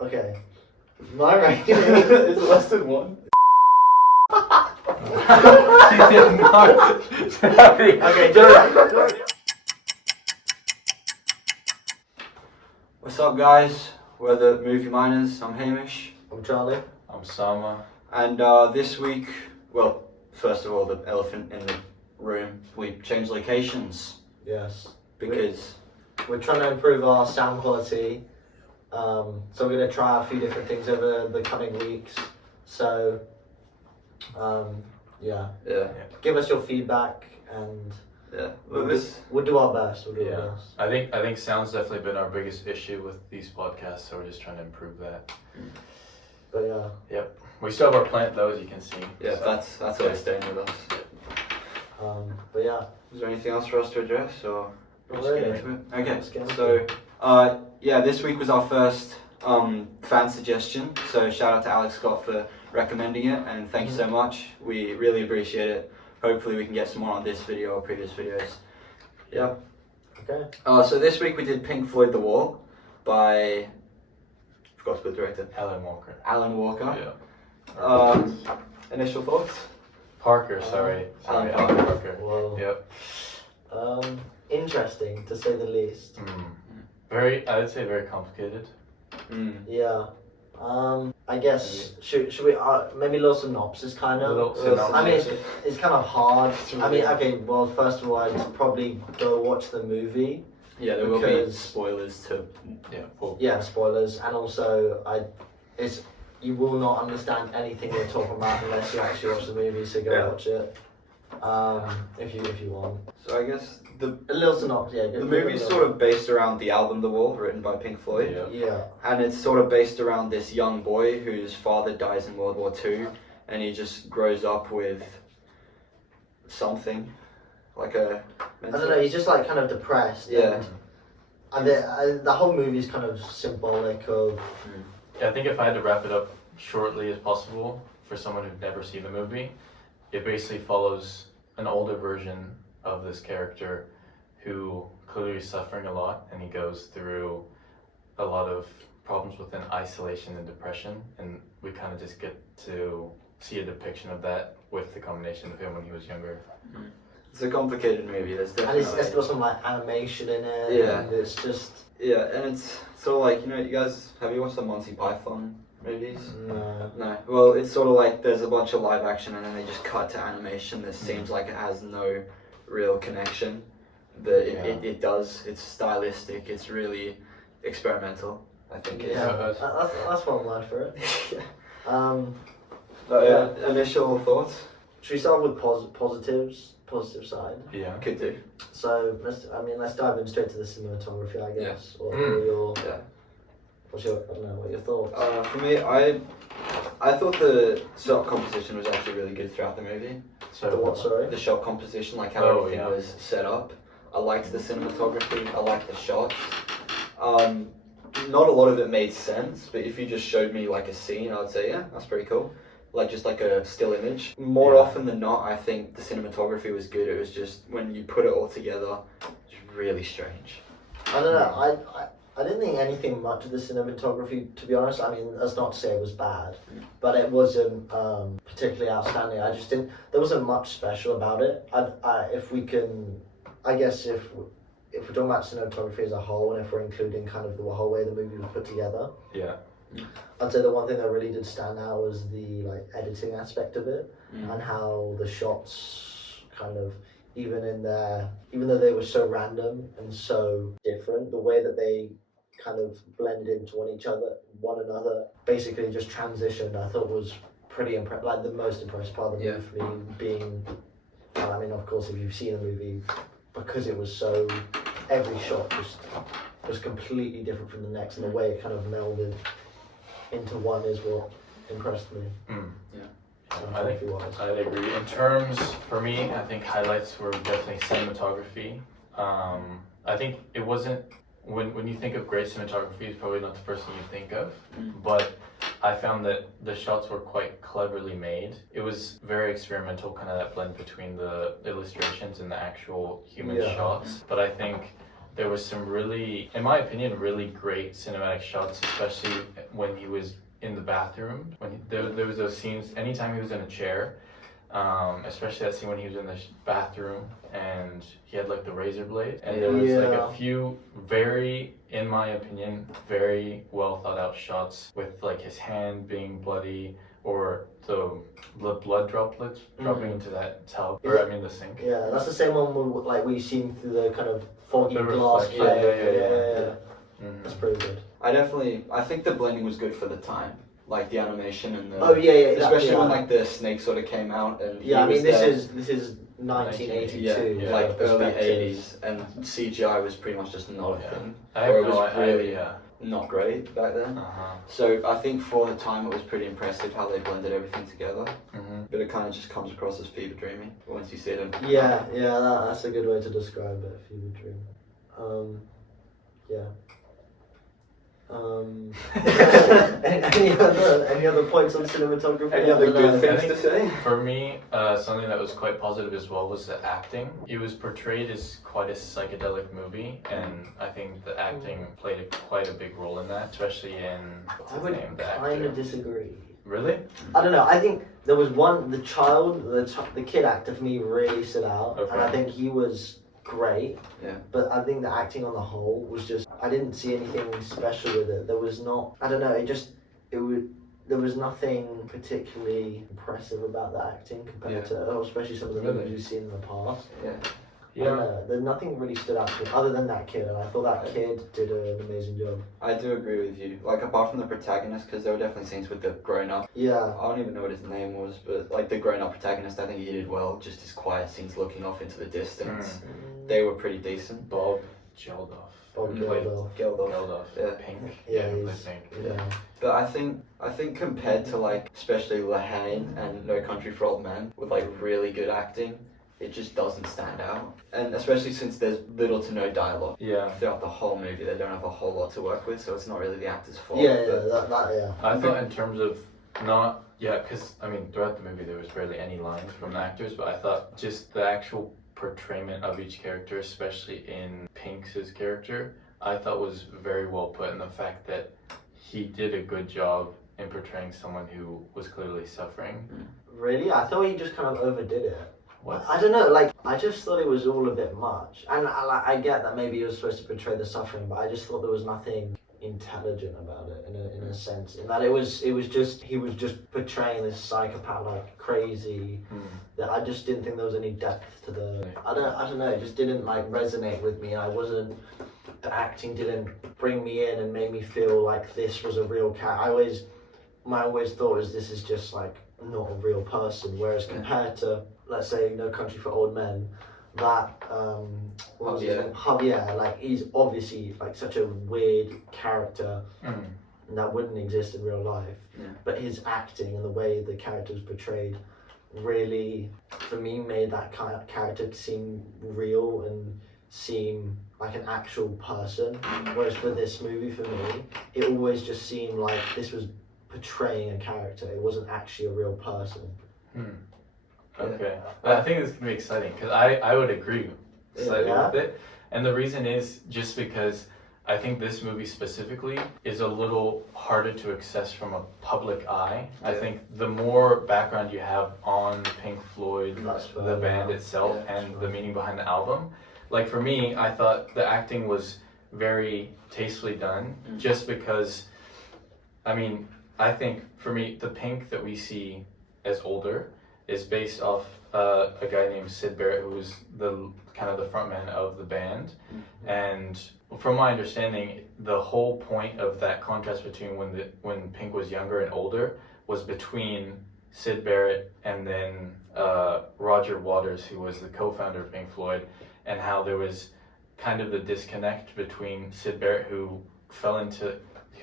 Okay. My rating is less than 1. She did not. Sorry. Okay, just What's up, guys? We're the Movie Miners. I'm Hamish. I'm Charlie. I'm Zama. And this week, well, first of all, the elephant in the room, we changed locations Yes. because We're trying to improve our sound quality. So we're going to try a few different things over the coming weeks. So, yeah. Give us your feedback and we'll do our best. We'll do our best. I think sound's definitely been our biggest issue with these podcasts, so we're just trying to improve that. But yeah. Yep. We still have our plant though, as you can see. Yeah, so. that's always staying with us. But yeah. Is there anything else for us to address, or Not just get really. into it? Okay. Let's get into So, it. yeah, this week was our first fan suggestion. So shout out to Alex Scott for recommending it, and thank you so much. We really appreciate it. Hopefully we can get some more on this video or previous videos. Yeah. Okay. So this week we did Pink Floyd The Wall by, I forgot the director, Alan Walker. Alan Walker. Yeah. Initial thoughts? Parker, sorry. Alan Alan Parker. Whoa. Yep. Interesting to say the least. I would say very complicated. Yeah. I guess should we maybe a little synopsis kind of. Little synopsis. I mean, it's kind of hard. I mean, okay. Well, first of all, I'd probably go watch the movie. Yeah, there will be spoilers to. Yeah, spoilers, and also you will not understand anything we're talking about unless you actually watch the movie. So go watch it. If you want. So I guess A little synopsis. Yeah. the movie's sort of based around the album The Wall, written by Pink Floyd. Yeah. And it's sort of based around this young boy whose father dies in World War II, and he just grows up with something, like a... I don't know, he's just like kind of depressed. Yeah. And the whole movie is kind of symbolic of... Yeah, I think if I had to wrap it up shortly as possible for someone who'd never seen the movie, it basically follows an older version of this character who clearly is suffering a lot, and he goes through a lot of problems within isolation and depression, and we kind of just get to see a depiction of that with the combination of him when he was younger. It's a complicated movie. There's definitely... And it's got some like animation in it. Yeah. And it's just... Yeah, and it's sort of like, you guys, have you watched the Monty Python movies? No. No. Well, it's sort of like there's a bunch of live action and then they just cut to animation that seems like it has no real connection. But it does. It's stylistic. It's really experimental, I think. Yeah, that's one word for it. Initial thoughts? Should we start with positive side? Yeah. Could do. So let's dive in straight to the cinematography, I guess. Yeah. Or what are your thoughts? For me, I thought the shot composition was actually really good throughout the movie. The what, sorry? The shot composition, like how everything was set up. I liked the cinematography. I liked the shots. Not a lot of it made sense, but if you just showed me like a scene, I would say, yeah, that's pretty cool. Like just like a still image. More often than not, I think the cinematography was good. It was just when you put it all together, it's really strange. I don't know. I didn't think anything much of the cinematography, to be honest. I mean, that's not to say it was bad, but it wasn't particularly outstanding. I just didn't. There wasn't much special about it. If we're talking about cinematography as a whole, and if we're including kind of the whole way the movie was put together, I'd say the one thing that really did stand out was the editing aspect of it, and how the shots kind of, even though they were so random and so different, the way that they kind of blended into one another, basically just transitioned, I thought was pretty impressive. Like the most impressive part of the movie for me being, I mean, of course, if you've seen a movie, because it was so, every shot just was completely different from the next, and the way it kind of melded into one is what impressed me. I think I'd agree. In terms, for me, I think highlights were definitely cinematography. I think it wasn't, when you think of great cinematography, it's probably not the first thing you think of, but I found that the shots were quite cleverly made. It was very experimental, kind of that blend between the illustrations and the actual human shots, but I think there was some really, in my opinion, really great cinematic shots, especially when he was in the bathroom. When there was those scenes, anytime he was in a chair, especially that scene when he was in the bathroom and he had like the razor blade, and there was like a few very, in my opinion, very well thought out shots with like his hand being bloody or the blood droplets dropping into that tub, or I mean the sink. Yeah, that's the same one with, like we seen through the kind of foggy glass. Yeah. That's pretty good. I think the blending was good for the time. Like the animation and the especially when like the snake sort of came out and I mean this is 1982 like early 80s, and CGI was pretty much just not a thing. It was really not great back then. So I think for the time it was pretty impressive how they blended everything together. But it kind of just comes across as fever dreamy once you see it. That's a good way to describe it, fever dream. Any other points on cinematography? Any other good things to say? For me, something that was quite positive as well was the acting. It was portrayed as quite a psychedelic movie, and I think the acting played quite a big role in that, especially in I would kind of disagree. Really? I don't know. I think there was one, the kid actor for me really stood out, and I think he was great. But I think the acting on the whole was just, I didn't see anything special with it. There was not, I don't know, there was nothing particularly impressive about the acting compared to, especially some of the movies we've seen in the past. There's nothing really stood out to me other than that kid, and I thought that kid did an amazing job. I do agree with you. Like apart from the protagonist, because there were definitely scenes with the grown-up. I don't even know what his name was, but like the grown-up protagonist, I think he did well. Just his quiet scenes looking off into the distance, they were pretty decent. Bob Geldof. Pink. But I think compared to like especially Lahane and No Country for Old Men with like really good acting, it just doesn't stand out. And especially since there's little to no dialogue. Throughout the whole movie, they don't have a whole lot to work with, so it's not really the actor's fault. I thought in terms of because I mean throughout the movie there was barely any lines from the actors, but I thought just the actual portrayment of each character, especially in Pink's character, I thought was very well put, in the fact that he did a good job in portraying someone who was clearly suffering. Really? I thought he just kind of overdid it. What? I don't know, like, I just thought it was all a bit much. And I get that maybe he was supposed to portray the suffering, but I just thought there was nothing intelligent about it in a sense. In that he was just portraying this psychopath, like crazy, that I just didn't think there was any depth to the, I don't know, it just didn't like resonate with me. The acting didn't bring me in and make me feel like this was a real character. My always thought is this is just like not a real person, whereas compared to, let's say, No Country for Old Men, that Javier, like he's obviously like such a weird character that wouldn't exist in real life, but his acting and the way the character was portrayed really, for me, made that kind of character seem real and seem like an actual person, whereas for this movie, for me, it always just seemed like this was portraying a character. It wasn't actually a real person. Okay. I think it's going to be exciting, because I would agree slightly with it. And the reason is just because I think this movie specifically is a little harder to access from a public eye. I think the more background you have on Pink Floyd, the band itself, and the meaning behind the album, like for me, I thought the acting was very tastefully done, just because, I mean, I think for me, the Pink that we see as older is based off a guy named Syd Barrett, who was the kind of the frontman of the band. And from my understanding, the whole point of that contrast between when Pink was younger and older was between Syd Barrett and then Roger Waters, who was the co-founder of Pink Floyd, and how there was kind of the disconnect between Syd Barrett, who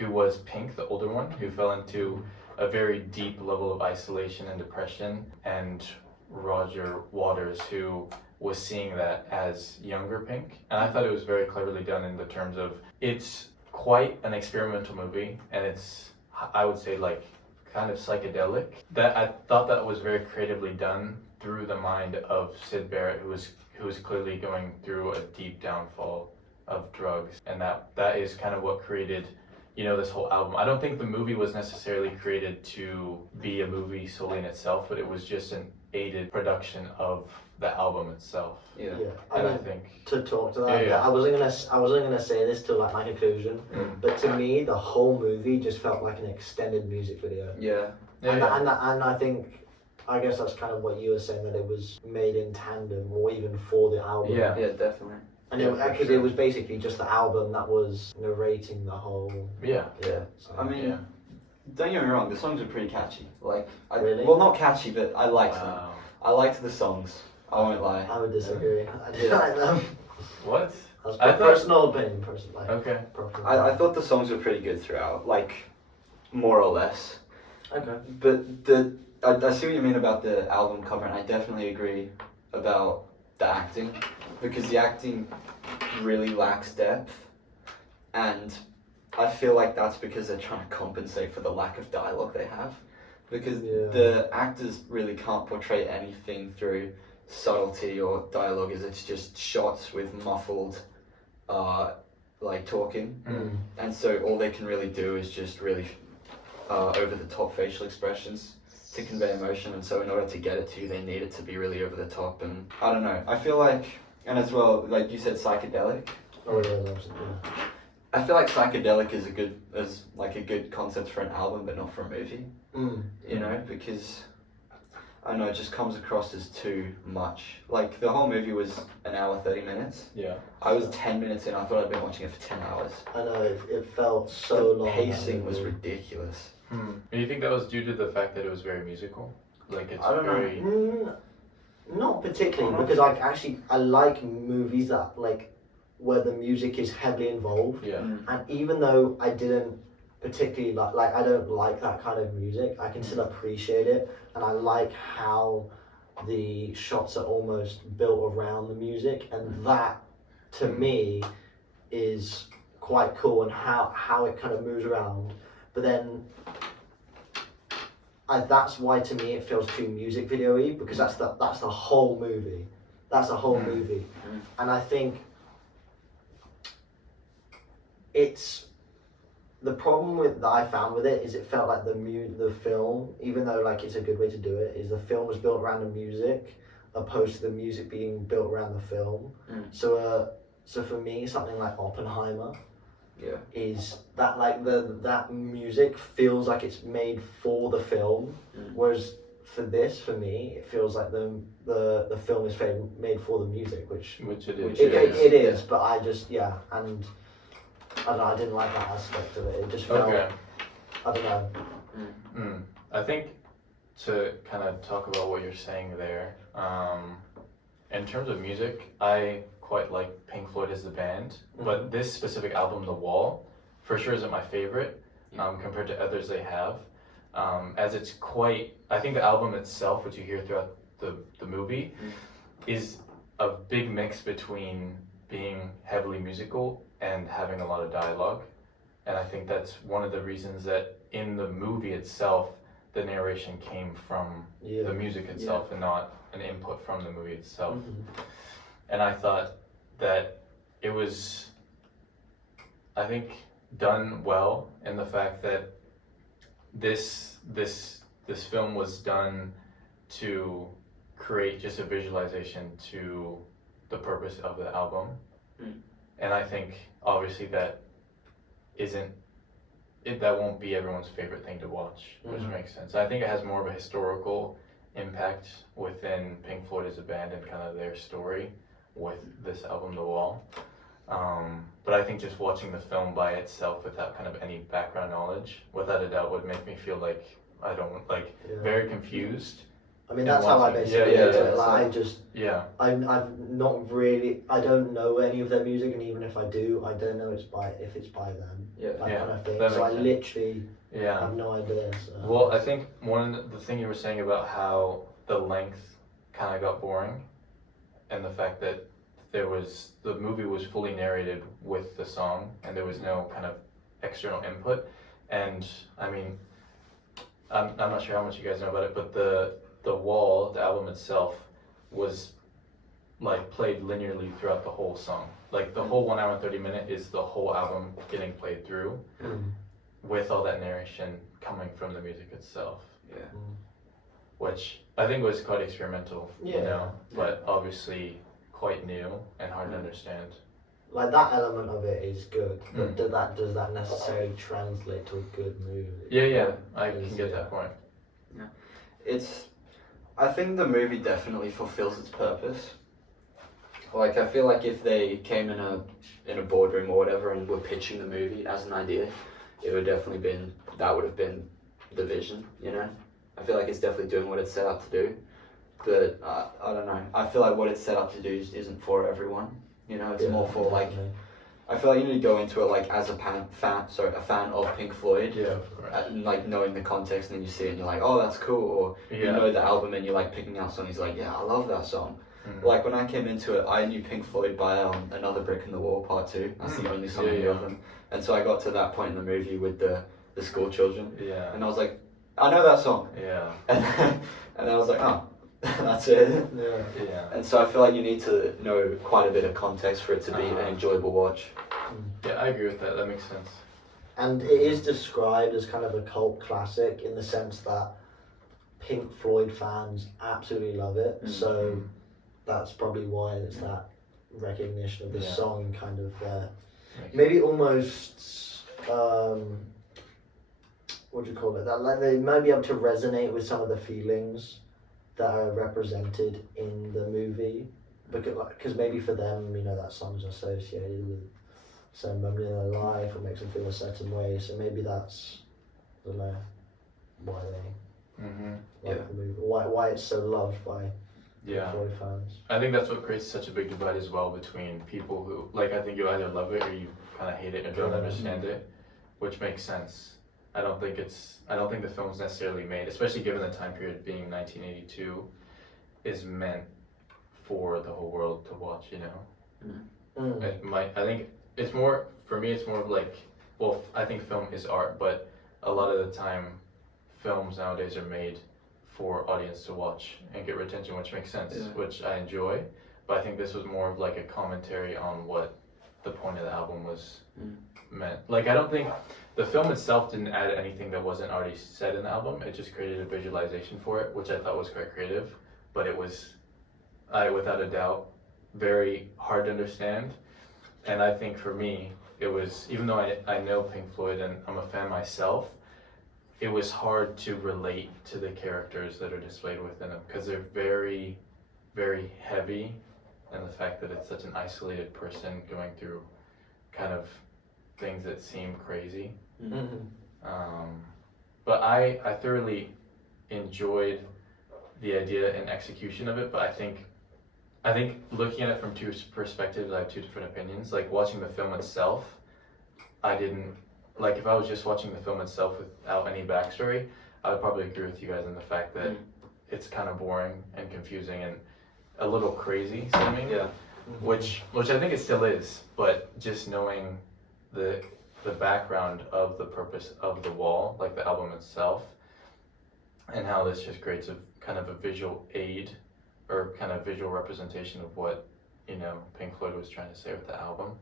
was Pink, the older one, who fell into a very deep level of isolation and depression, and Roger Waters, who was seeing that as younger Pink. And I thought it was very cleverly done in the terms of, it's quite an experimental movie, and it's, I would say, like kind of psychedelic. That I thought that was very creatively done through the mind of Syd Barrett, who was clearly going through a deep downfall of drugs, and that is kind of what created, you know, this whole album. I don't think the movie was necessarily created to be a movie solely in itself, but it was just an aided production of the album itself. Yeah. And I think to talk to that, I wasn't gonna say this till like my conclusion, but to me the whole movie just felt like an extended music video. And I think, I guess that's kind of what you were saying, that it was made in tandem or even for the album. Yeah, definitely. And it was basically just the album that was narrating the whole. So, I mean, don't get me wrong, the songs are pretty catchy. Like, Really? Well, not catchy, but I liked them. I liked the songs. I won't lie. I would disagree. I didn't like them. What? That's my personal opinion. Okay. I thought the songs were pretty good throughout, like, more or less. Okay. But I see what you mean about the album cover, and I definitely agree about the acting, because the acting really lacks depth, and I feel like that's because they're trying to compensate for the lack of dialogue they have, because the actors really can't portray anything through subtlety or dialogue, as it's just shots with muffled like talking, and so all they can really do is just really over the top facial expressions to convey emotion, and so in order to get it to you, they need it to be really over the top. And I don't know, I feel like, and as well, like you said, psychedelic. Oh yeah, absolutely. I feel like psychedelic is a good concept for an album, but not for a movie. You know, because I don't know, it just comes across as too much. Like, the whole movie was an hour 30 minutes. I was 10 minutes in, I thought I'd been watching it for 10 hours. I know, it felt so long. The pacing was ridiculous. Do you think that was due to the fact that it was very musical? Like, it's I don't very... know. Not particularly, because I like movies that, like, where the music is heavily involved. And even though I didn't particularly like I don't like that kind of music, I can still appreciate it, and I like how the shots are almost built around the music, and that to me is quite cool, and how it kind of moves around. But then that's why to me it feels too music video-y, because that's the whole movie. That's the whole movie. And I think it's the problem that I found with it is it felt like the film, even though like it's a good way to do it, is the film was built around the music opposed to the music being built around the film. So for me, something like Oppenheimer is that like that music feels like it's made for the film, whereas for me it feels like the film is made for the music, which it is. It is, but I just and I don't know, I didn't like that aspect of it. It just felt, I don't know. I think to kind of talk about what you're saying there, in terms of music, I quite like Pink Floyd as the band, but this specific album, The Wall, for sure isn't my favorite compared to others they have, as it's quite, I think the album itself, which you hear throughout the movie, is a big mix between being heavily musical and having a lot of dialogue, and I think that's one of the reasons that in the movie itself the narration came from the music itself and not an input from the movie itself. And I thought that it was, I think, done well in the fact that this film was done to create just a visualization to the purpose of the album. And I think obviously that won't be everyone's favorite thing to watch, which makes sense. I think it has more of a historical impact within Pink Floyd as a band and kind of their story with this album, The Wall. But I think just watching the film by itself without kind of any background knowledge, without a doubt, would make me feel like very confused. I mean, that's how I basically get to it. Like, I'm not really, I don't know any of their music, and even if I do, I don't know if it's by them. That kind of thing. So I literally have no idea. So. Well, I think the thing you were saying about how the length kind of got boring, and the fact that the movie was fully narrated with the song, and there was no kind of external input. And I mean, I'm not sure how much you guys know about it, but The Wall, the album itself, was like played linearly throughout the whole song. Like the whole 1 hour and 30 minute is the whole album getting played through with all that narration coming from the music itself. Yeah. Which I think was quite experimental, you know, but obviously quite new and hard to understand. Like that element of it is good, but does that necessarily translate to a good movie? Yeah, I can get that point. Yeah. I think the movie definitely fulfills its purpose. Like, I feel like if they came in a boardroom or whatever and were pitching the movie as an idea, it would definitely that would have been the vision, you know? I feel like it's definitely doing what it's set out to do, but I don't know. I feel like what it's set up to do isn't for everyone, you know? It's more for like, I feel like you need to go into it like as a fan of Pink Floyd, and like knowing the context, and then you see it and you're like, oh, that's cool, or you know the album and you're like picking out songs, like, yeah, I love that song. Like when I came into it, I knew Pink Floyd by Another Brick in the Wall Part 2. That's the only song I knew of them. And so I got to that point in the movie with the school children. Yeah. And I was like, I know that song. Yeah. And I was like, oh, that's it. Yeah. And so I feel like you need to know quite a bit of context for it to be an enjoyable watch. Yeah, I agree with that. That makes sense. And it is described as kind of a cult classic in the sense that Pink Floyd fans absolutely love it. So that's probably why it's that recognition of this song kind of there. Maybe almost, what do you call it? That like they might be able to resonate with some of the feelings that are represented in the movie, because maybe for them, you know, that song's associated with some moment in their life or makes them feel a certain way. So maybe that's, I don't know, why they like the movie, why it's so loved by Floyd fans. I think that's what creates such a big divide as well between people who, like, I think you either love it or you kind of hate it and don't understand it, which makes sense. I don't think the film's necessarily made, especially given the time period being 1982, is meant for the whole world to watch, you know? I think it's more, for me, it's more of like, well, I think film is art, but a lot of the time, films nowadays are made for audience to watch and get retention, which makes sense, which I enjoy. But I think this was more of like a commentary on what the point of the album was meant. Like, I don't think the film itself didn't add anything that wasn't already said in the album. It just created a visualization for it, which I thought was quite creative. But it was, without a doubt, very hard to understand. And I think for me, it was, even though I know Pink Floyd and I'm a fan myself, it was hard to relate to the characters that are displayed within them because they're very, very heavy, and the fact that it's such an isolated person going through kind of things that seem crazy. But I thoroughly enjoyed the idea and execution of it, but I think looking at it from two perspectives, I have two different opinions. Like, watching the film itself, I didn't, like, if I was just watching the film itself without any backstory, I would probably agree with you guys in the fact that it's kind of boring and confusing and a little crazy seeming. Which I think it still is, but just knowing the background of the purpose of the wall, like the album itself, and how this just creates a kind of a visual aid or kind of visual representation of what, you know, Pink Floyd was trying to say with the album.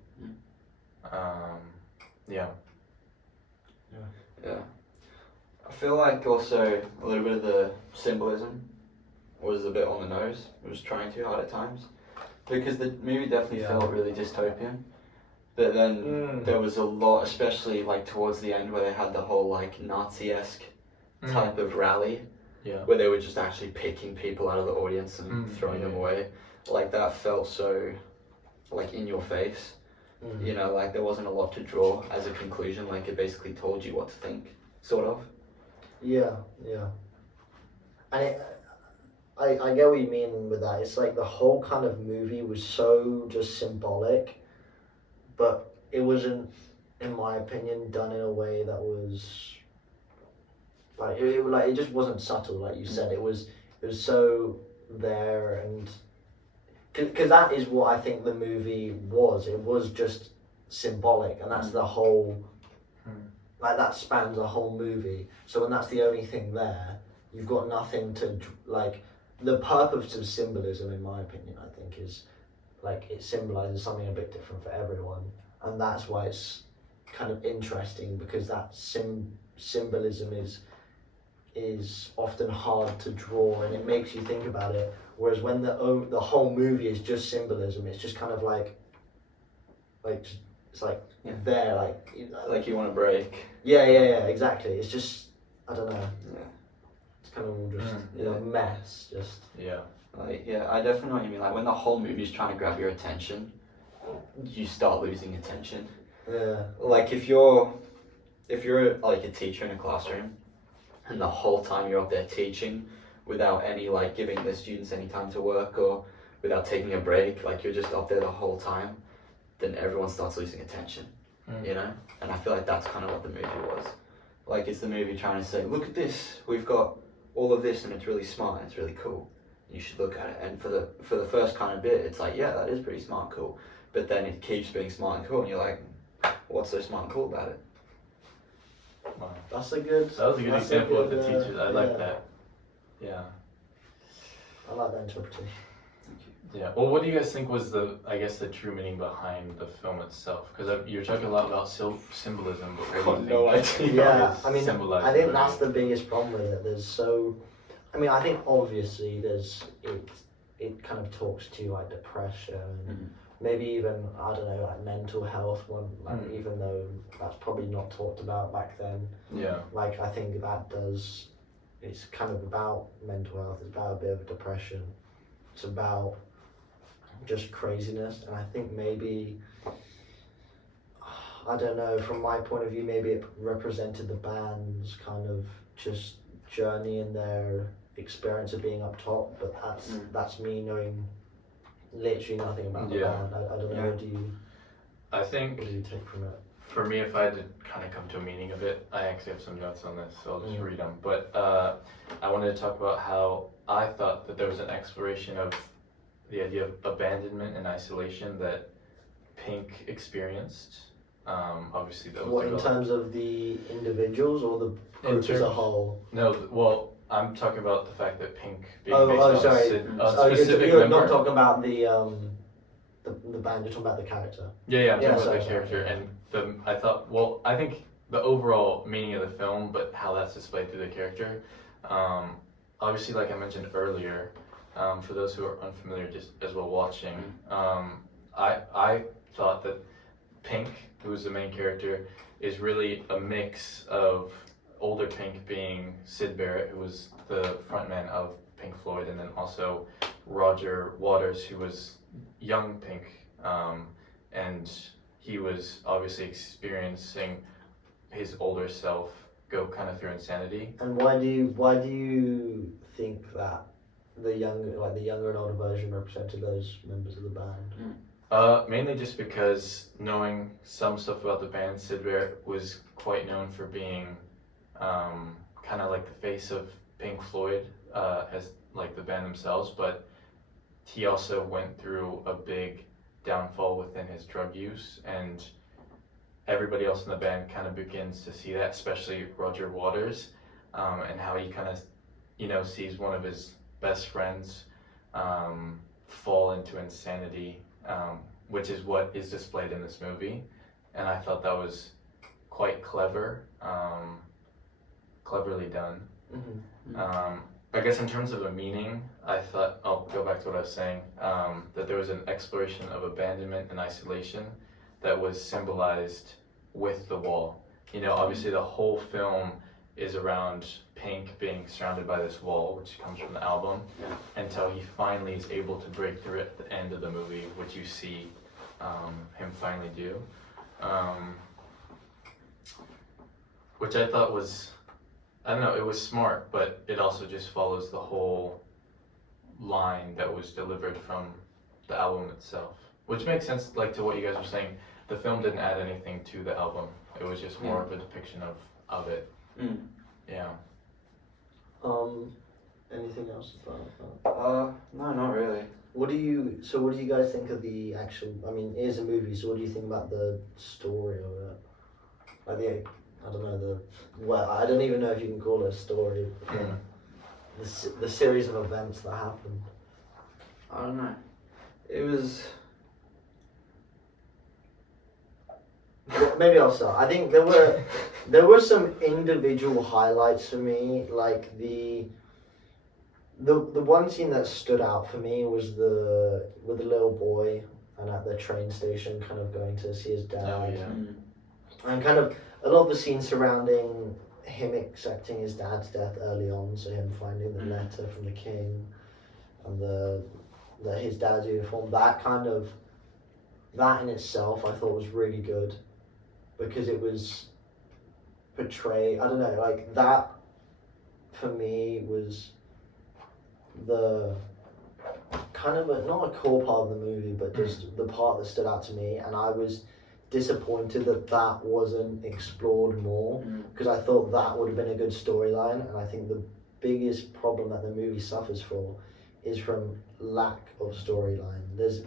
Yeah. I feel like also a little bit of the symbolism was a bit on the nose. It was trying too hard at times. Because the movie definitely felt really dystopian. But then there was a lot, especially like towards the end, where they had the whole like Nazi-esque type of rally. Where they were just actually picking people out of the audience and throwing them away. Like, that felt so like in your face. You know, like there wasn't a lot to draw as a conclusion. Like, it basically told you what to think, sort of. Yeah. And I get what you mean with that. It's like the whole kind of movie was so just symbolic, but it wasn't, in my opinion, done in a way that was like it just wasn't subtle. Like you said, it was so there, and because that is what I think the movie was. It was just symbolic, and that's the whole. Like, that spans the whole movie. So when that's the only thing there, you've got nothing to like. the purpose of symbolism, in my opinion, I think is like it symbolizes something a bit different for everyone, and that's why it's kind of interesting because that symbolism is often hard to draw and it makes you think about it. Whereas when the whole movie is just symbolism, it's just kind of like it's like there, like like you want to break. Yeah, exactly. It's just I don't know. Yeah. It's kind of all just a mess. Just I definitely know what you mean. Like when the whole movie's trying to grab your attention, you start losing attention. Yeah. Like if you're like a teacher in a classroom, and the whole time you're up there teaching, without any like giving the students any time to work or without taking a break, like you're just up there the whole time, then everyone starts losing attention. You know? And I feel like that's kind of what the movie was. Like it's the movie trying to say, look at this, we've got all of this and it's really smart and it's really cool. You should look at it. And for the first kind of bit, it's like, yeah, that is pretty smart and cool. But then it keeps being smart and cool and you're like, what's so smart and cool about it? Wow. That was a good example of the teachers. I like that. Yeah. I like that interpretation. Yeah. Well, what do you guys think was the true meaning behind the film itself? Because you're talking a lot about symbolism, but what do you no think? idea. Yeah, I mean, I think that's the biggest problem with it. I think obviously it kind of talks to like depression, maybe even I don't know like mental health one, like even though that's probably not talked about back then. Yeah. Like I think that does. It's kind of about mental health. It's about a bit of depression. It's about just craziness, and I think maybe I don't know. From my point of view, maybe it represented the band's kind of just journey and their experience of being up top. But that's me knowing literally nothing about the band. I don't know. I think. What do you take from it? For me, if I had to kind of come to a meaning of it, I actually have some notes on this, so I'll just read them. But I wanted to talk about how I thought that there was an exploration of the idea of abandonment and isolation that Pink experienced. Obviously, that was what in terms of the individuals or the group as a whole? No, well, I'm talking about the fact that Pink being You're not talking about the band. You're talking about the character. Yeah, I'm talking about the character, and I think the overall meaning of the film, but how that's displayed through the character. Obviously, like I mentioned earlier, for those who are unfamiliar, just as well watching, I thought that Pink, who is the main character, is really a mix of older Pink being Syd Barrett, who was the frontman of Pink Floyd, and then also Roger Waters, who was young Pink, and he was obviously experiencing his older self go kind of through insanity. And why do you think that the younger and older version represented those members of the band? Mainly just because knowing some stuff about the band, Syd Barrett was quite known for being kind of like the face of Pink Floyd as like the band themselves, but he also went through a big downfall within his drug use, and everybody else in the band kind of begins to see that, especially Roger Waters, and how he kind of sees one of his best friends fall into insanity, which is what is displayed in this movie. And I thought that was quite cleverly done. I guess in terms of a meaning, I thought, I'll go back to what I was saying, that there was an exploration of abandonment and isolation that was symbolized with the wall. Obviously the whole film is around Pink being surrounded by this wall, which comes from the album, until he finally is able to break through it at the end of the movie, which you see him finally do. Which I thought was, I don't know, it was smart, but it also just follows the whole line that was delivered from the album itself. Which makes sense, like, to what you guys were saying. The film didn't add anything to the album. It was just more of a depiction of it. Yeah. Anything else about that? No, not really. What do you guys think of the actual, it is a movie, so what do you think about the story of it? Like I don't know, I don't even know if you can call it a story. the series of events that happened. I don't know. It was. Well, maybe I'll start. I think there were some individual highlights for me, like the one scene that stood out for me was with the little boy and at the train station, kind of going to see his dad. Oh, yeah. And kind of a lot of the scenes surrounding him accepting his dad's death early on, so him finding the letter from the king and his dad's uniform, that in itself I thought was really good, because it was portrayed, I don't know, like that for me was the kind of not a core part of the movie, but just the part that stood out to me, and I was disappointed that wasn't explored more, because I thought that would have been a good storyline. And I think the biggest problem that the movie suffers for is from lack of storyline. There's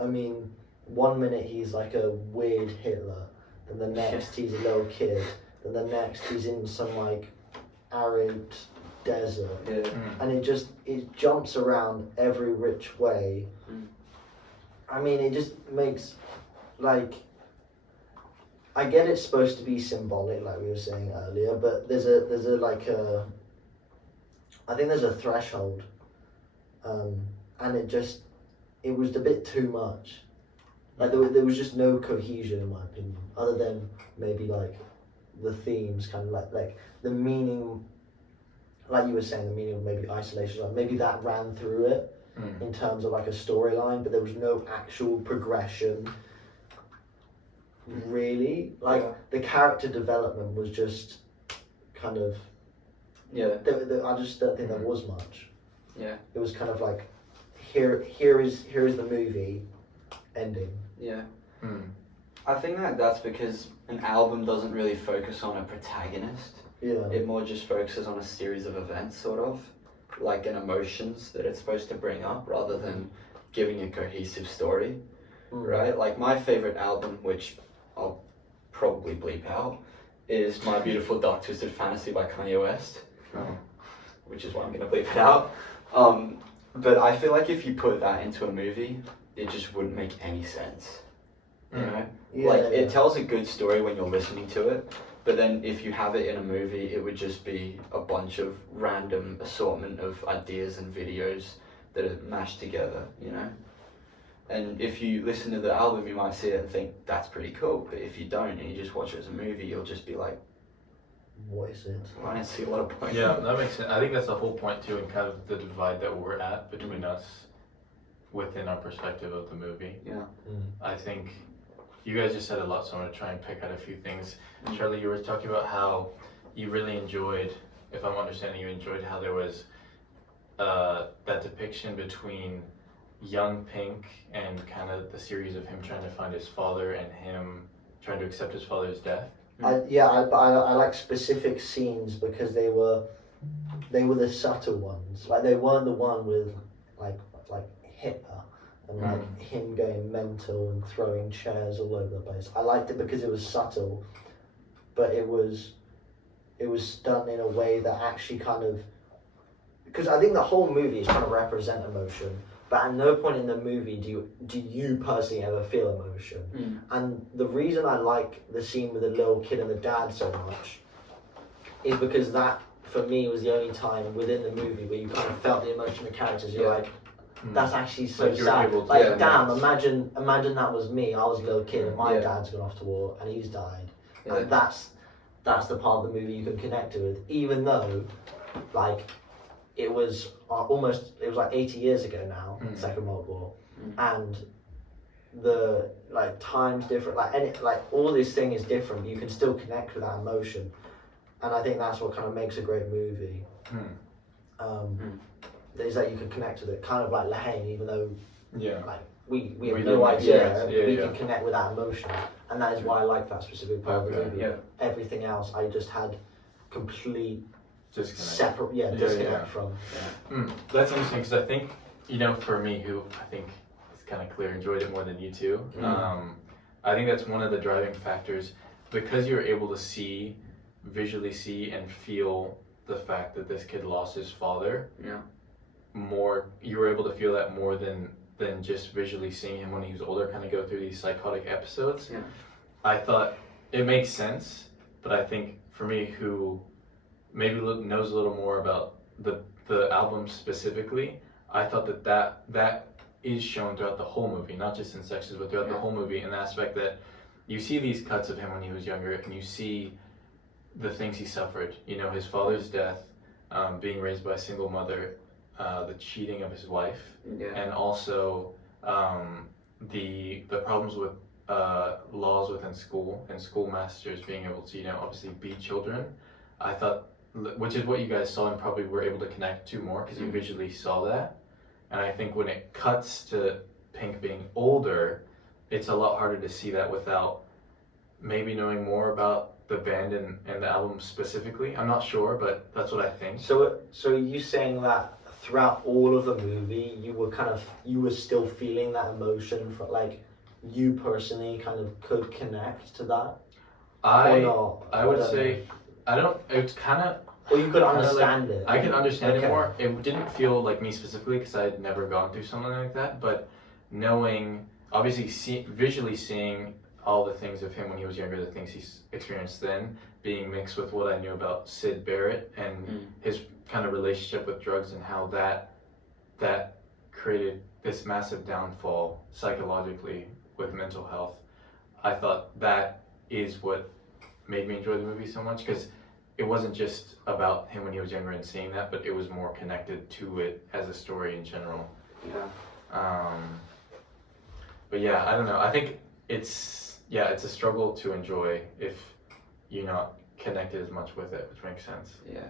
I mean, 1 minute he's like a weird Hitler, then the next he's a little kid, then the next he's in some like arid desert, and it jumps around every which way. I mean, it just makes, like, I get it's supposed to be symbolic, like we were saying earlier, but there's I think there's a threshold, and it was a bit too much. Like there was just no cohesion, in my opinion, other than maybe like the themes, kind of like the meaning, like you were saying, the meaning of maybe isolation, like maybe that ran through it in terms of like a storyline, but there was no actual progression. Really, like the character development was just kind of I just don't think there was much. Yeah, it was kind of like here is the movie ending. Yeah. I think that's because an album doesn't really focus on a protagonist. Yeah. It more just focuses on a series of events, sort of, like an emotions that it's supposed to bring up, rather than giving a cohesive story, right? Like my favorite album, which I'll probably bleep out, is My Beautiful Dark Twisted Fantasy by Kanye West, which is why I'm going to bleep it out. But I feel like if you put that into a movie, it just wouldn't make any sense. You know? It tells a good story when you're listening to it, but then if you have it in a movie, it would just be a bunch of random assortment of ideas and videos that are mashed together, you know? And if you listen to the album, you might see it and think, that's pretty cool. But if you don't and you just watch it as a movie, you'll just be like, what is it? I don't see a lot of point. Yeah, that makes sense. I think that's the whole point too, and kind of the divide that we're at between us within our perspective of the movie. Yeah. I think you guys just said a lot, so I'm going to try and pick out a few things. Charlie, you were talking about how you really enjoyed, if I'm understanding, you enjoyed how there was that depiction between young Pink and kind of the series of him trying to find his father and him trying to accept his father's death. I like specific scenes because they were the subtle ones. Like they weren't the one with like Hitler and like him going mental and throwing chairs all over the place. I liked it because it was subtle, but it was done in a way that actually kind of, because I think the whole movie is trying to represent emotion, but at no point in the movie do you personally ever feel emotion. And the reason I like the scene with the little kid and the dad so much is because that, for me, was the only time within the movie where you kind of felt the emotion of the characters. You're like, that's actually so sad. Like, damn, imagine that was me. I was a little kid and my dad's gone off to war and he's died. And that's the part of the movie you can connect to with, even though, like, it was like 80 years ago now, Second World War, and the like time's different, like all this thing is different, but you can still connect with that emotion, and I think that's what kind of makes a great movie. Is that you can connect with it, kind of like Lahane, even though like we have no idea, we can connect with that emotion, and that is why I like that specific part of the movie. Everything else I just had complete disconnect from. That's interesting, because I think, for me, who I think it's kind of clear enjoyed it more than you two, I think that's one of the driving factors, because you're able to visually see and feel the fact that this kid lost his father. Yeah. You were able to feel that more than just visually seeing him when he was older kind of go through these psychotic episodes. Yeah. I thought it makes sense, but I think for me, who maybe knows a little more about the album specifically, I thought that is shown throughout the whole movie, not just in sections, but throughout the whole movie, in the aspect that you see these cuts of him when he was younger, and you see the things he suffered. You know, his father's death, being raised by a single mother, the cheating of his wife, and also the problems with laws within school and schoolmasters being able to, you know, obviously beat children. I thought, which is what you guys saw and probably were able to connect to more because you visually saw that. And I think when it cuts to Pink being older, it's a lot harder to see that without maybe knowing more about the band and the album specifically. I'm not sure, but that's what I think. So are you saying that throughout all of the movie, you were still feeling that emotion for, like, you personally kind of could connect to that? I would say, I don't, it's kind of, or you could understand it. I could understand it more. It didn't feel like me specifically because I had never gone through something like that, but knowing, obviously visually seeing all the things of him when he was younger, the things he experienced then, being mixed with what I knew about Sid Barrett and his kind of relationship with drugs and how that created this massive downfall psychologically with mental health. I thought that is what made me enjoy the movie so much, because it wasn't just about him when he was younger and seeing that, but it was more connected to it as a story in general. Yeah. But yeah, I don't know. I think it's a struggle to enjoy if you're not connected as much with it, which makes sense. Yeah.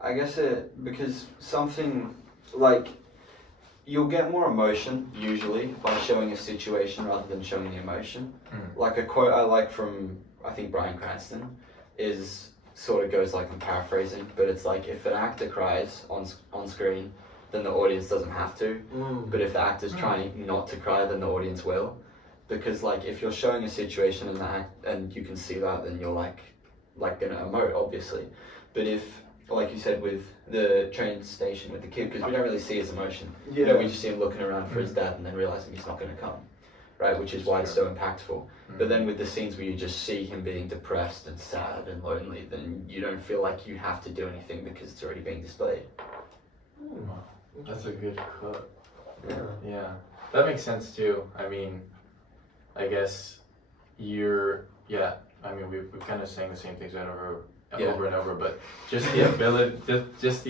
I guess because something like, you'll get more emotion usually by showing a situation rather than showing the emotion. Like a quote I like from, I think, Bryan Cranston is, sort of goes like, I'm paraphrasing, but it's like, if an actor cries on screen, then the audience doesn't have to. But if the actor's trying not to cry, then the audience will. Because, like, if you're showing a situation and you can see that, then you're like gonna emote, obviously. But if, like you said, with the train station with the kid, because we don't really see his emotion. Yeah. You know, we just see him looking around for his dad and then realizing he's not going to come, right? Which is why it's so impactful. But then with the scenes where you just see him being depressed and sad and lonely, then you don't feel like you have to do anything because it's already being displayed. That's a good quote. Yeah. That makes sense too. I mean, I guess we're kind of saying the same things over and over, but just the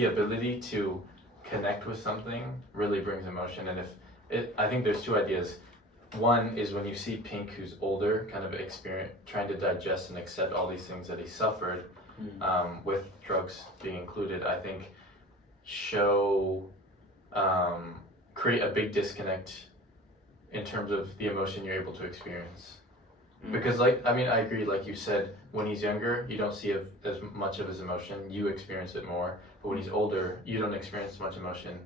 ability to connect with something really brings emotion. And I think there's two ideas. One is when you see Pink, who's older, kind of trying to digest and accept all these things that he suffered, with drugs being included, I think create a big disconnect in terms of the emotion you're able to experience. Because, I agree, like you said, when he's younger, you don't see as much of his emotion, you experience it more. But when he's older, you don't experience as much emotion,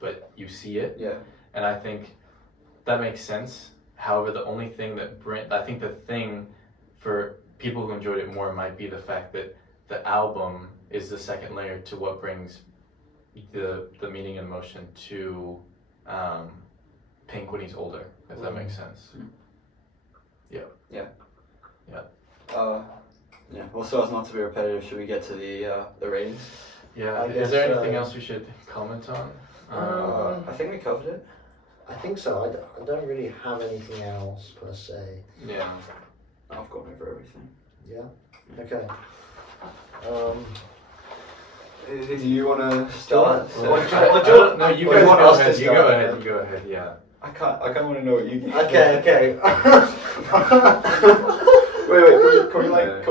but you see it. Yeah. And I think that makes sense. However, the only thing I think the thing for people who enjoyed it more might be the fact that the album is the second layer to what brings the meaning and emotion to Pink when he's older, if that makes sense. Yeah. Well, so as not to be repetitive, should we get to the ratings? Yeah. Is there anything else we should comment on? I think we covered it. I think so. I don't really have anything else per se. Yeah. I've gone over everything. Yeah. Okay. Do you want to start? No, you guys go ahead. You go ahead. Yeah. I kind of want to know what you get. Okay. Wait, can we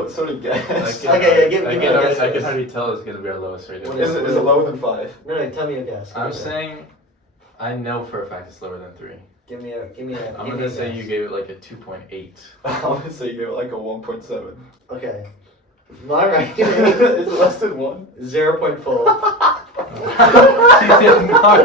sort of guess? Okay, give me a guess. I can already tell it's going to be our lowest rated. Is it lower than 5? No, tell me a guess. I'm saying, I know for a fact it's lower than 3. Give me a. I'm going to say you gave it like a 2.8. I'm going to say you gave it like a 1.7. Okay. My rating is it less than 1? 0.4. She did not.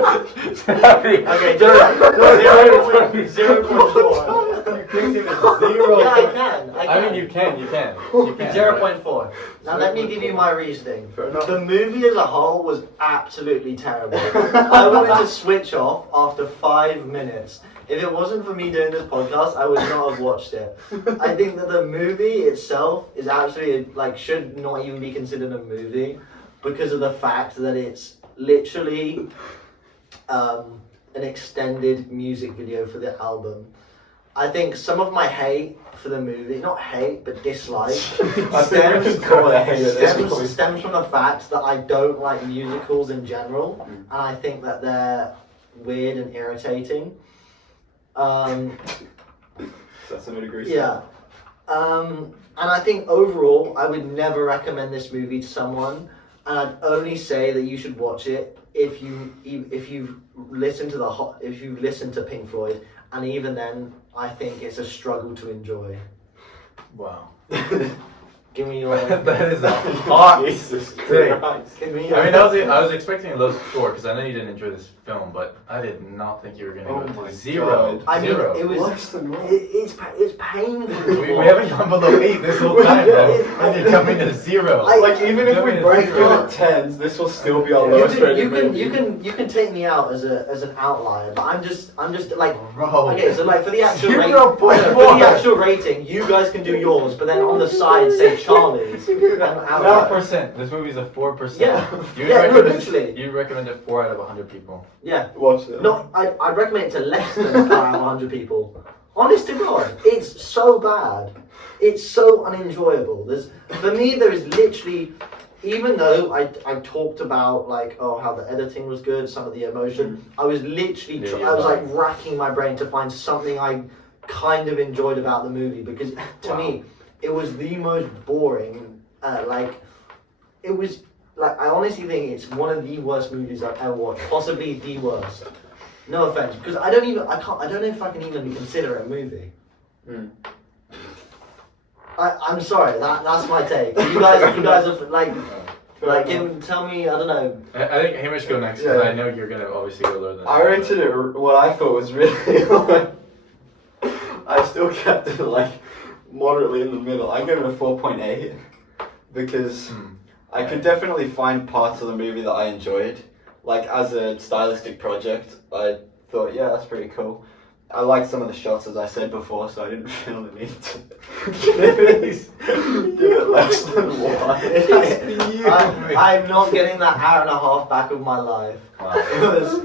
Okay, 0.4. can give it 0. Yeah, I can. I mean, you can. 0.4. Now let me give you my reasoning. The movie as a whole was absolutely terrible. I wanted to switch off after 5 minutes. If it wasn't for me doing this podcast, I would not have watched it. I think that the movie itself is absolutely, like, should not even be considered a movie because of the fact that it's literally an extended music video for the album. I think some of my hate for the movie, not hate, but dislike, stems from the fact that I don't like musicals in general, and I think that they're weird and irritating. That's an agree. Yeah. And I think overall, I would never recommend this movie to someone, and I'd only say that you should watch it if you've listened to Pink Floyd, and even then, I think it's a struggle to enjoy. Wow. Give me your. That is a hot Jesus thing. Christ. I mean, I was expecting a low score because I know you didn't enjoy this film, but I did not think you were going to go to 0. God. I mean, Zero. it was. Less than one. It's painful. We haven't gone below 8 this whole time, though. And you're coming to 0. Like, even if we break through it at 10s, this will still be our lowest rated movie. You can take me out as an outlier, but I'm just like. Bro. Okay, so like for the actual 0.4. for the actual rating, you guys can do yours, but then on the side say Charlie's. 4%. This movie's a 4%. Yeah. You Yeah, no, recommend literally. You recommend it 4 out of 100 people. Yeah. Watch it. No, I'd recommend it to less than 4 out of 100 people. Honest to God, it's so bad. It's so unenjoyable. For me, there is literally, even though I talked about like, oh, how the editing was good, some of the emotion, I was literally, I was like racking my brain to find something I kind of enjoyed about the movie, because to me, it was the most boring, it was, like, I honestly think it's one of the worst movies I've ever watched, possibly the worst. No offense, because I don't know if I can even consider it a movie. I'm sorry, that's my take. You guys are tell me, I don't know. I think Hamish go next, because I know you're going to obviously go lower than I rated it what I thought was really like, I still kept it like moderately in the middle. I gave it a 4.8 because I could definitely find parts of the movie that I enjoyed. Like, as a stylistic project, I thought, yeah, that's pretty cool. I liked some of the shots, as I said before, so I didn't feel the need to give it less than 1. I'm not getting that hour and a half back of my life. Wow. It was,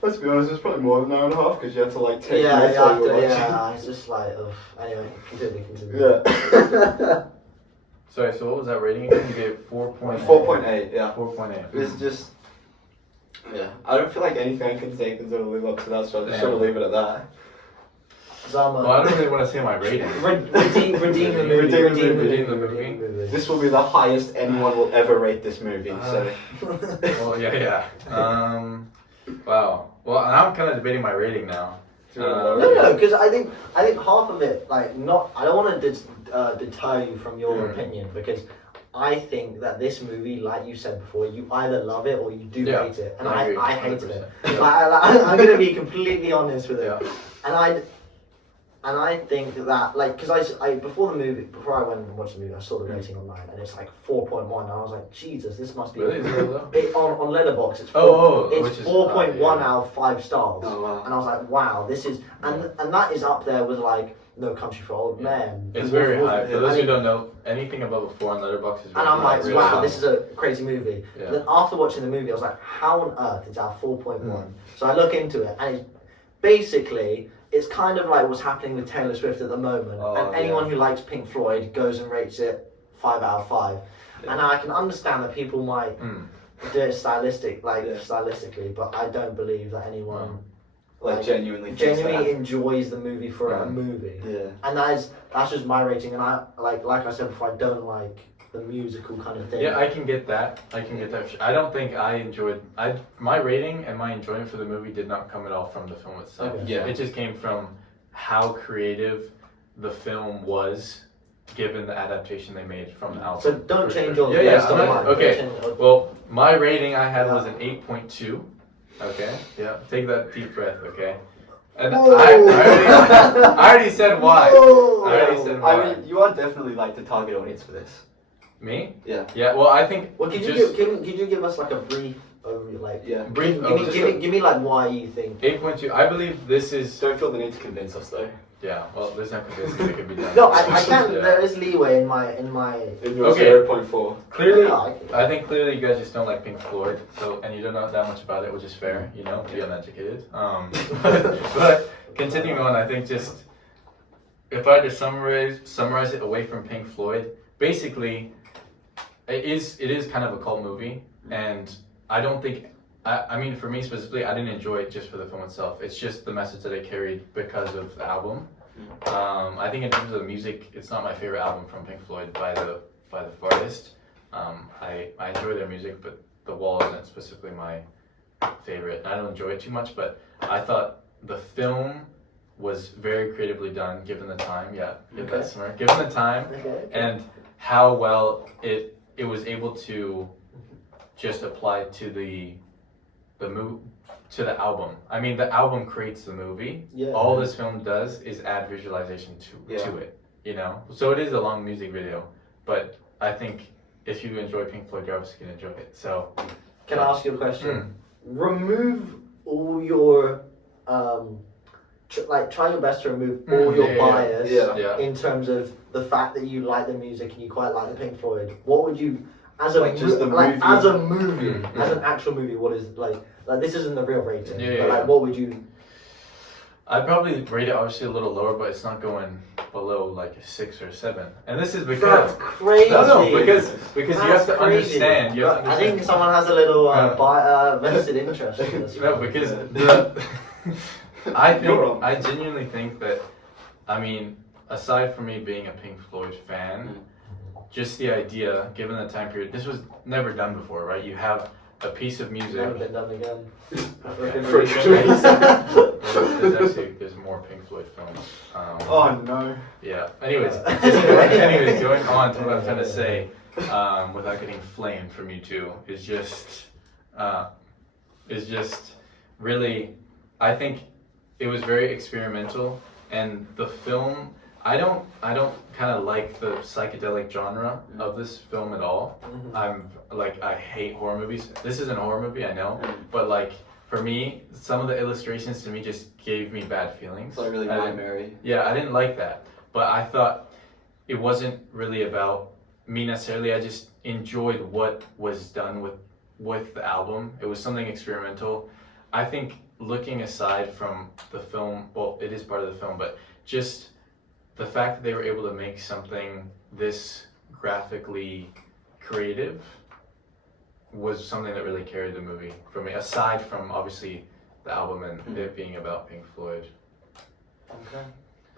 let's be honest, it's probably more than an hour and a half because you had to like take it's just like, anyway, continue. Yeah. Sorry, so what was that rating again? You gave 4.8. 4.8, yeah. 4.8. It's just, yeah, I don't feel like anything I can say can sort of live up to that, so I'm just going to leave it at that. Zama. Well, I don't really want to say my rating. Redeem the movie. This will be the highest anyone will ever rate this movie, so. Well, yeah. Wow. Well, I'm kind of debating my rating now. No, because I think half of it, like, not. I don't want to deter you from your opinion, because I think that this movie, like you said before, you either love it or you do hate it, and I hated it. I'm gonna be completely honest with it, and I think that, like, because before I went and watched the movie, I saw the rating online, and it's like 4.1, and I was like, Jesus, this must be. Really? On Letterboxd, it's 4.1 out of 5 stars, and I was like, wow, this is, and that is up there with like No Country for Old Men. It's very high. For those who don't know, anything above a 4 on Letterboxd is. And I'm like, really wow, high. this is a crazy movie. Yeah. And then after watching the movie, I was like, how on earth is that 4.1? So I look into it, and it's kind of like what's happening with Taylor Swift at the moment. And anyone who likes Pink Floyd goes and rates it 5 out of 5. Yeah. And I can understand that people might do it stylistically, but I don't believe that anyone genuinely enjoys the movie for a movie. Yeah. And that's just my rating. And I like I said before, I don't like the musical kind of thing. Yeah, I can get that. I don't think I enjoyed. My rating and my enjoyment for the movie did not come at all from the film itself. Okay. Yeah, it just came from how creative the film was, given the adaptation they made from the album. So don't change your. Okay. Well, my rating I had was an 8.2. Okay. Yeah. Take that deep breath. Okay. And I already said why. Whoa. I already said why. I mean, you are definitely like the target audience for this. Me? Yeah. Yeah. Well, I think. Well, could you give us like a brief overview, like brief? Give me like why you think 8.2. I believe this is. Don't feel the need to convince us though. Yeah. Well, there's no convincing that can be done. No, I can. Yeah. There is leeway in my. In your Okay. 0.4. Clearly, Yeah, I think clearly you guys just don't like Pink Floyd, so and you don't know that much about it, which is fair. You know, be uneducated. But continuing on, I think just if I had to summarize it away from Pink Floyd, basically, it is kind of a cult movie, and I don't think. I mean, for me specifically, I didn't enjoy it just for the film itself. It's just the message that it carried because of the album. I think in terms of the music, it's not my favorite album from Pink Floyd by the artist. I enjoy their music, but The Wall isn't specifically my favorite. I don't enjoy it too much, but I thought the film was very creatively done given the time. Yeah, give that smirk. Given the time and how well it was able to just apply to the album. I mean, the album creates the movie. Yeah. All this film does is add visualization to it. You know, so it is a long music video, but I think if you enjoy Pink Floyd, you're obviously gonna enjoy it. So, can I ask you a question? Remove all your try your best to remove all your bias in terms of the fact that you like the music and you quite like the Pink Floyd. What would you, as a movie, as an actual movie, what is like this isn't the real rating, but like what would you? I'd probably rate it obviously a little lower, but it's not going below like a 6 or 7. And this is because that's crazy. No, because you have to understand. You have to understand. I think someone has a little vested interest in this. No, because I genuinely think that, I mean, aside from me being a Pink Floyd fan, just the idea, given the time period, this was never done before, right? You have a piece of music. Never been done again. There's more Pink Floyd films. Oh no. Yeah. Anyways, going on to what I'm trying to say, without getting flamed from you two, is just really, I think it was very experimental, and the film. I don't kind of like the psychedelic genre of this film at all. I hate horror movies. This isn't a horror movie, I know, but like for me, some of the illustrations to me just gave me bad feelings. It's like really nightmare-y. Yeah, I didn't like that, but I thought it wasn't really about me necessarily. I just enjoyed what was done with the album. It was something experimental. I think looking aside from the film, well, it is part of the film, but just the fact that they were able to make something this graphically creative was something that really carried the movie for me, aside from obviously the album and it being about Pink Floyd. Okay,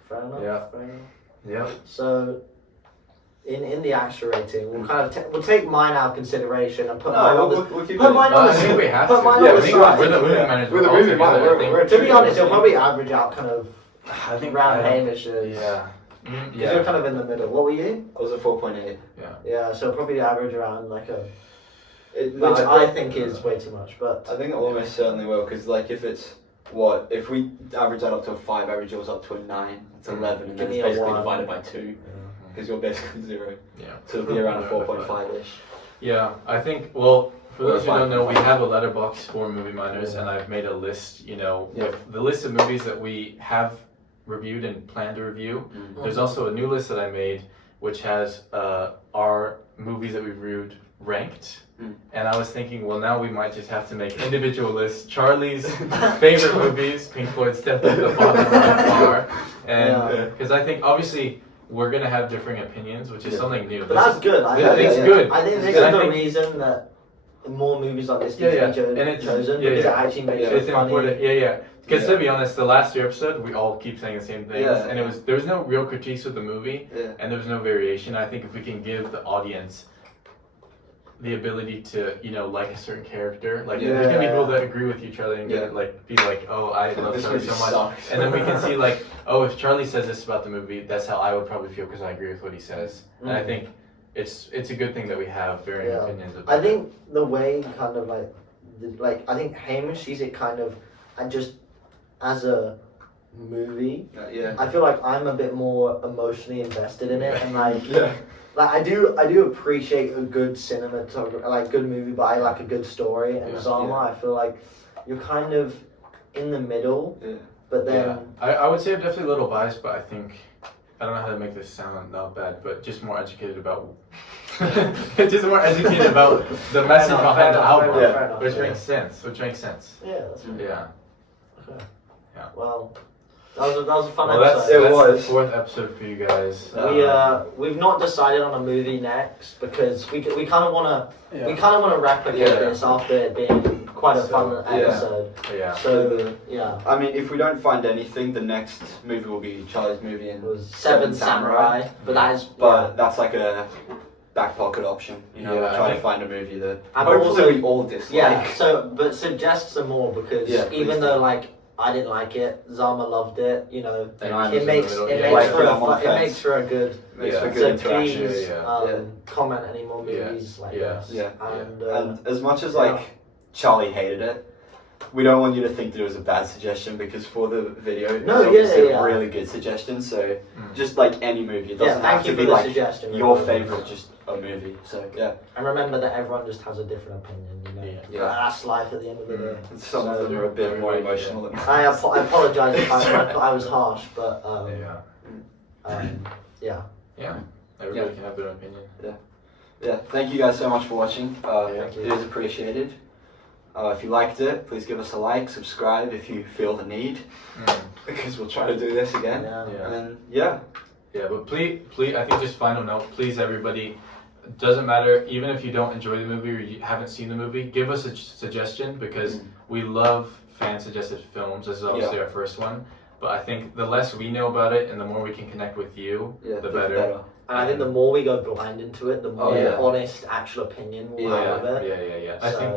fair enough. Yeah. Fair enough. Yeah. So, in the actual rating, we'll kind of we'll take mine out of consideration and put mine on the I think we have to. We're the movie managers. We're the movie managers. To be honest, you'll probably average out kind of. I think around Hamish's. Yeah. Because you're kind of in the middle. What were you? I was a 4.8. Yeah. Yeah, so probably average around like a. Which I think is way too much, but. I think it almost certainly will, because like if we average that up to a 5, average yours up to a 9, it's 11, and then it's basically divided by 2, because you're basically 0. Yeah. So it'll be around a 4.5-ish. Yeah, I think, well, for those who don't know, we have a letterbox for Movie Miners, and I've made a list, with the list of movies that we have reviewed and plan to review. There's also a new list that I made, which has our movies that we've reviewed ranked. And I was thinking, well, now we might just have to make individual lists. Charlie's favorite movies, Pink Floyd's definitely the bottom by far. And because I think, obviously, we're going to have differing opinions, which is something new. But that's good. It's good. I think this is the reason that more movies like this need to be chosen, because it actually makes it funny. Important. Because to be honest, the last 2 episodes, we all keep saying the same things, and there was no real critiques of the movie, and there was no variation. I think if we can give the audience the ability to, like a certain character, like there's gonna be people that agree with you, Charlie, and be like, oh, I love Charlie so much, sucks. And then we can see like, oh, if Charlie says this about the movie, that's how I would probably feel because I agree with what he says, and I think it's a good thing that we have varying opinions about I think the way kind of like I think Hamish sees it kind of, and just as a movie. Yeah. I feel like I'm a bit more emotionally invested in it, and like, Yeah. like I do appreciate a good cinematography, like good movie, but I like a good story. And Zama, I feel like you're kind of in the middle, but then I would say I'm definitely a little biased, but I think I don't know how to make this sound not bad, but just more educated about. Just more educated about the message behind the album, which makes sense. Yeah, that's right. Yeah. Okay. Yeah. Well, that was a fun That's episode. the fourth episode for you guys. We've not decided on a movie next because we kind of want to replicate this after it being quite a fun episode. Yeah. So I mean, if we don't find anything, the next movie will be Charlie's movie and it was Seven Samurai, but that's like a back pocket option. You know, Yeah, try to find a movie that And hopefully also- we all dislike. yeah. So, but suggest some more because even though like I didn't like it, Zama loved it. You know, And I'm it in makes the it middle. makes for I'm on the it fence. makes for a good. Makes for Yeah. good So interaction. please comment any more movies like this. Yeah. And, And as much as like Charlie hated it, we don't want you to think that it was a bad suggestion because for the video, it's obviously a really good suggestion. So just like any movie, it doesn't have thank to you be for the like suggestion. your favorite, just a movie. So yeah, And remember that everyone just has a different opinion. You know, that's life at the end of the day. some of them are a bit more emotional than I apologize if I was harsh, but Everybody can have their opinion. Yeah, thank you guys so much for watching. Thank you. It is appreciated. If you liked it, please give us a like, subscribe if you feel the need, because we'll try to do this again. And Yeah, but please, I think just final note, please everybody, doesn't matter, even if you don't enjoy the movie or you haven't seen the movie, give us a suggestion because we love fan-suggested films. This is obviously our first one, but I think the less we know about it and the more we can connect with you, the better. And I think the more we go blind into it, the more honest actual opinion we'll have of it. Yeah. So, I think,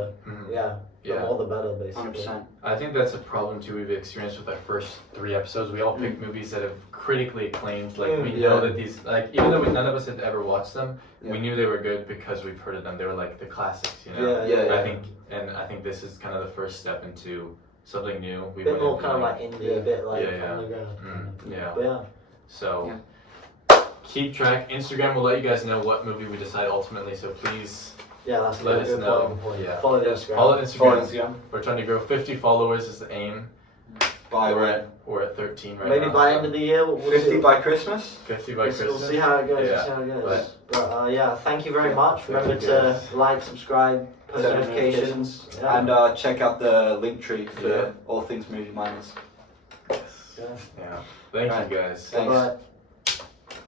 the more the better, basically. 100%. I think that's a problem too we've experienced with our first 3 episodes. We all picked movies that have critically acclaimed. Like we know that these, like even though none of us had ever watched them, we knew they were good because we've heard of them. They were like the classics, you know. I think this is kind of the first step into something new. A bit more kind of like indie, a bit like on the ground. But So keep track. Instagram will let you guys know what movie we decide ultimately. So please. That's let us know. Follow the Instagram. Follow Instagram. We're trying to grow 50 followers is the aim. We're at 13 right now. Maybe by end of the year, we'll 50 by Christmas. 50 by Christmas. We'll see how it goes. But thank you very much. Remember to like, subscribe, post notifications, and check out the link tree for all things Movie Miners. Thank you guys. Thanks. Bye.